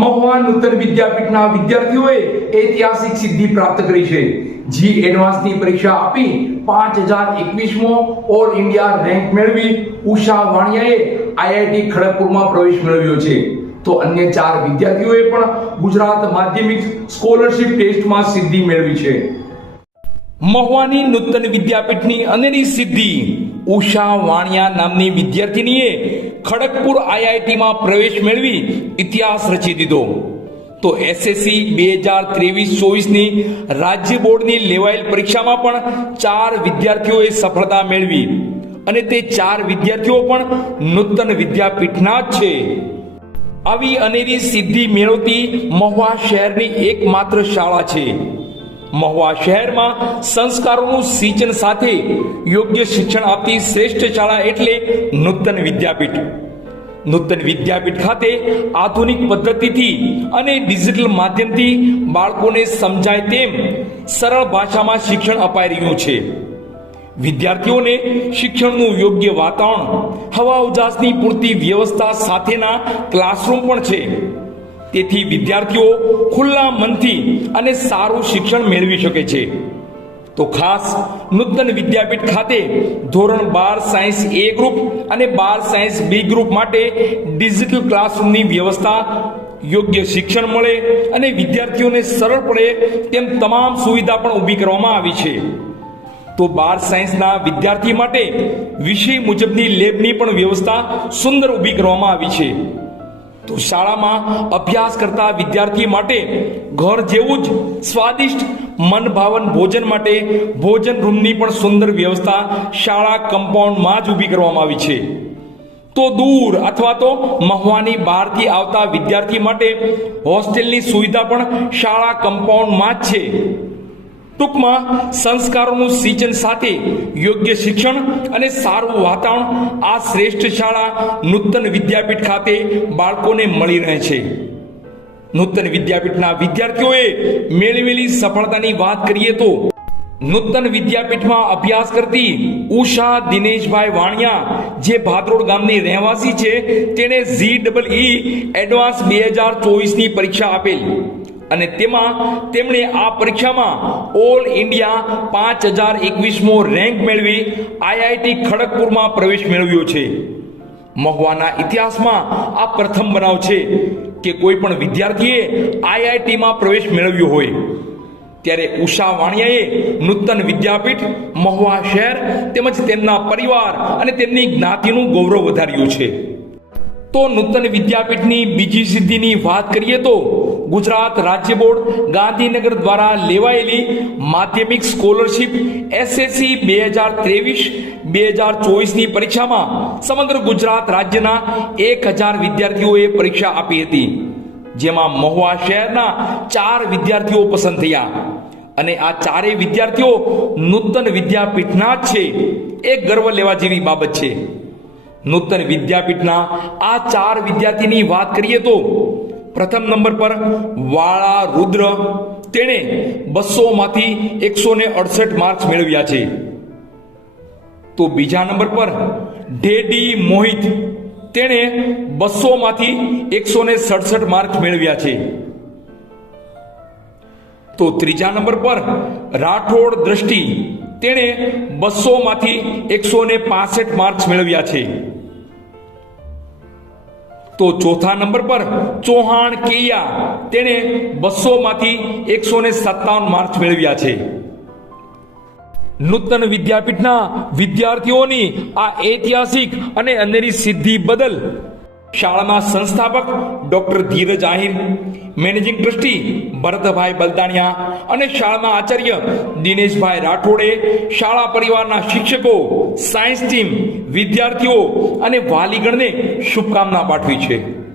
મહુવા નૂતન વિદ્યાપીઠના વિદ્યાર્થીઓએ ઐતિહાસિક સિદ્ધિ પ્રાપ્ત કરી છે. જી એડવાન્સની પરીક્ષા આપી પાંચ હજાર એકવીસમો ઓલ ઇન્ડિયા રેન્ક મેળવી ઉષા વાણિયાએ આઈઆઈટી ખડગપુરમાં પ્રવેશ મેળવ્યો છે. તો અન્ય ચાર વિદ્યાર્થીઓએ પણ ગુજરાત માધ્યમિક સ્કોલરશિપ ટેસ્ટમાં સિદ્ધિ મેળવી છે. મહુવાની નૂતન વિદ્યાપીઠની અનેરી સિદ્ધિ ઉષા વાણિયા નામની વિદ્યાર્થીનીએ ખડગપુર આઈઆઈટીમાં પ્રવેશ મેળવી ઇતિહાસ રચી દીધો. તો એસએસસી બે હજાર ત્રેવીસ ચોવીસની રાજ્ય બોર્ડની લેવાયેલ પરીક્ષામાં પણ ચાર વિદ્યાર્થીઓએ સફળતા મેળવી. અને તે ચાર વિદ્યાર્થીઓ પણ નૂતન વિદ્યાપીઠના જ છે. આવી અનેરી સિદ્ધિ મેળવતી મહુવા શહેરની એકમાત્ર શાળા છે. મહુવા શહેરમાં સંસ્કારોનું સિંચન સાથે યોગ્ય શિક્ષણ આપતી શ્રેષ્ઠ શાળા એટલે નૂતન વિદ્યાપીઠ. નૂતન વિદ્યાપીઠ ખાતે આધુનિક પદ્ધતિથી અને ડિજિટલ માધ્યમથી બાળકોને સમજાય તેમ સરળ ભાષામાં શિક્ષણ અપાઈ રહ્યું છે. વિદ્યાર્થીઓને શિક્ષણનું યોગ્ય વાતાવરણ, હવા ઉજાસની પૂરતી વ્યવસ્થા સાથેના ક્લાસરૂમ પણ છે. તેથી વિદ્યાર્થીઓ ખુલ્લા મનથી અને સારું શિક્ષણ મેળવી શકે છે. તો ખાસ નૂતન વિદ્યાપીઠ ખાતે ધોરણ બાર સાયન્સ એ ગ્રુપ અને બાર સાયન્સ બી ગ્રુપ માટે ડિજિટલ ક્લાસરૂમની વ્યવસ્થા યોગ્ય શિક્ષણ મળે અને વિદ્યાર્થીઓને સરળ પડે તેમ તમામ સુવિધા પણ ઊભી કરવામાં આવી છે. તો બાર સાયન્સના વિદ્યાર્થી માટે વિષય મુજબની લેબની પણ વ્યવસ્થા સુંદર ઊભી કરવામાં આવી છે. તો શાળામાં અભ્યાસ કરતા વિદ્યાર્થી માટે ઘર જેવું જ સ્વાદિષ્ટ મનભાવન ભોજન માટે ભોજન રૂમની પણ સુંદર વ્યવસ્થા શાળા કમ્પાઉન્ડમાં જ ઊભી કરવામાં આવી છે. તો દૂર અથવા તો મહુવાની બહારથી આવતા વિદ્યાર્થી માટે હોસ્ટેલની સુવિધા પણ શાળા કમ્પાઉન્ડમાં જ છે. ટૂંકમાં સંસ્કારોનું સિંચન સાથે યોગ્ય શિક્ષણ અને સારું વાતાવરણ આ શ્રેષ્ઠ શાળા નૂતન વિદ્યાપીઠ ખાતે બાળકોને મળી રહે છે. નૂતન વિદ્યાપીઠના વિદ્યાર્થીઓએ મેળવેલી સફળતાની વાત કરીએ તો, નૂતન વિદ્યાપીઠમાં અભ્યાસ કરતી ઉષા દિનેશભાઈ વાણિયા, જે ભાદરોડ ગામની રહેવાસી છે, તેણે ઝી ડબલ ઈ એડવાન્સ બે હજાર ચોવીસની પરીક્ષા આપેલ. અને તેમાં તેમણે આ પરીક્ષામાં ઓલ ઇન્ડિયા પાંચ હજાર એકવીસમો રેન્ક મેળવી આઈઆઈટી ખડગપુરમાં પ્રવેશ મેળવ્યો છે. મહુવાના ઇતિહાસમાં આ પ્રથમ બનાવ છે કે કોઈ પણ વિદ્યાર્થીએ આઈઆઈટીમાં પ્રવેશ મેળવ્યો હોય. ત્યારે ઉષા વાણિયાએ નૂતન વિદ્યાપીઠ, મહુવા શહેર તેમજ તેમના પરિવાર અને તેમની જ્ઞાતિનું ગૌરવ વધાર્યું છે. તો નૂતન વિદ્યાપીઠની બીજી સિદ્ધિની વાત કરીએ તો ગુજરાત રાજ્ય બોર્ડ ગાંધીનગર દ્વારા લેવાયેલી માધ્યમિક સ્કોલરશિપ એસએસસી બે હજાર ત્રેવીસ, બે હજાર ચોવીસની પરીક્ષામાં સમગ્ર ગુજરાત રાજ્યના એક હજાર વિદ્યાર્થીઓએ પરીક્ષા આપી હતી, જેમાં મહુવા શહેરના ચાર વિદ્યાર્થીઓ પસંદ થયા. અને આ ચારેય વિદ્યાર્થીઓ નૂતન વિદ્યાપીઠના જ છે, એ ગર્વ લેવા જેવી બાબત છે. નૂતન વિદ્યાપીઠના આ ચાર વિદ્યાર્થીની વાત કરીએ તો પ્રથમ નંબર પર વાળા રુદ્ર તેણે બસોમાંથી એકસો ને અડસઠ માર્ક્સ મેળવ્યા છે. તો બીજા નંબર પર ઢેડી મોહિત તેણે બસોમાંથી એકસો ને સડસઠ માર્ક્સ મેળવ્યા છે. તો ત્રીજા નંબર પર રાઠોડ દ્રષ્ટિ તેણે બસોમાંથી એકસો ને પાસઠ માર્ક્સ મેળવ્યા છે. તો ચોથા નંબર પર ચૌહાણ કેયા તેણે બસો માંથી એકસો ને સત્તાવન માર્ક્સ મેળવ્યા છે. નૂતન વિદ્યાપીઠના વિદ્યાર્થીઓની આ ઐતિહાસિક અને અનેરી સિદ્ધિ બદલ શાળાના સંસ્થાપક doctor Dhiraj Ahir, managing trustee Bharatbhai Baldaniya અને શાળાના આચાર્ય દિનેશભાઈ રાઠોડે, શાળા પરિવારના શિક્ષકો, સાયન્સ ટીમ વિદ્યાર્થીઓ અને વાલીગણને શુભકામના પાઠવી છે.